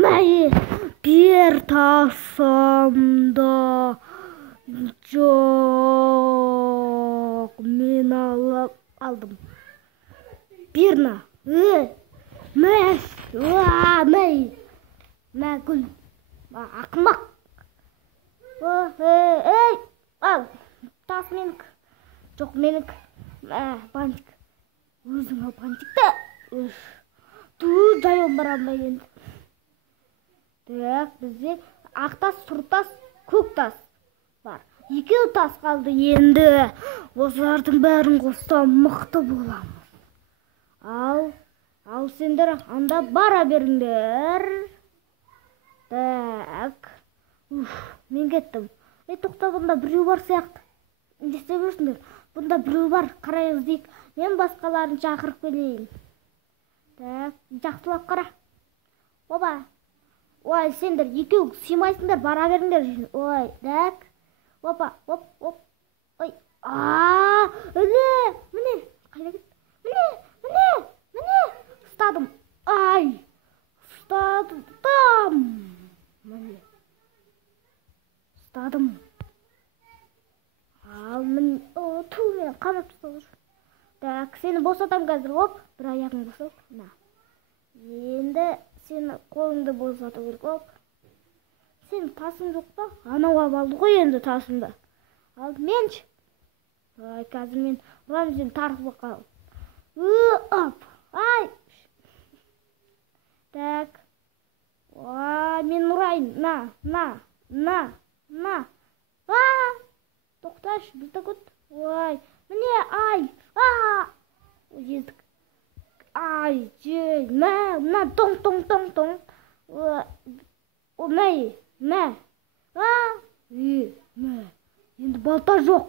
Мә, бер тасымда. Жоқ, мен алдым. Берна. Мәш. Мәгүл. Ақымақ. Ал. Тас менік. Жоқ, менік. Бантик. Өзің ал бантикті. Жайын барамай енді. Так, бізде ақ тас, сұр тас, көк тас бар. Екеу тас қалды енді. Осылардың бәрін қоссам мықты боламыз. Ал сендер анда бара беріңдер. Так. Мен кеттім. Тоқта, бұнда біреу бар сияқты. Не істеп жүрсіңдер? Бұнда біреу бар, қарай іздейік. Мен басқаларын шақырып келейін. Так, жақсылап қара. Опа. Ой, сендер екеу сыймайсыңдар, бара беріңдер. Ой, так. Опа, оп. Ой. Міне. Қайда кет? Міне. Ұстадым. Ай. Ұстадым. Міне. Ұстадым. Ал, мен қамап тұсталыр. Так, сені босатам қазір. Оп, бір аяғын босат. Енді сені қолыңды босату керек. Оп. Сен тасың жоқ па? Анау алды ғой енді тасыңды. Ал, менші. Ай, қазір мен ұрам сені тарқылы қал. Оп. Ай. Так. Ой, мен ұрайын. На. Тоқташ, бізді күт. Ой, міне, ай. Ездік. Ай, жей. Мә, тоң. Мә. Енді балта жоқ.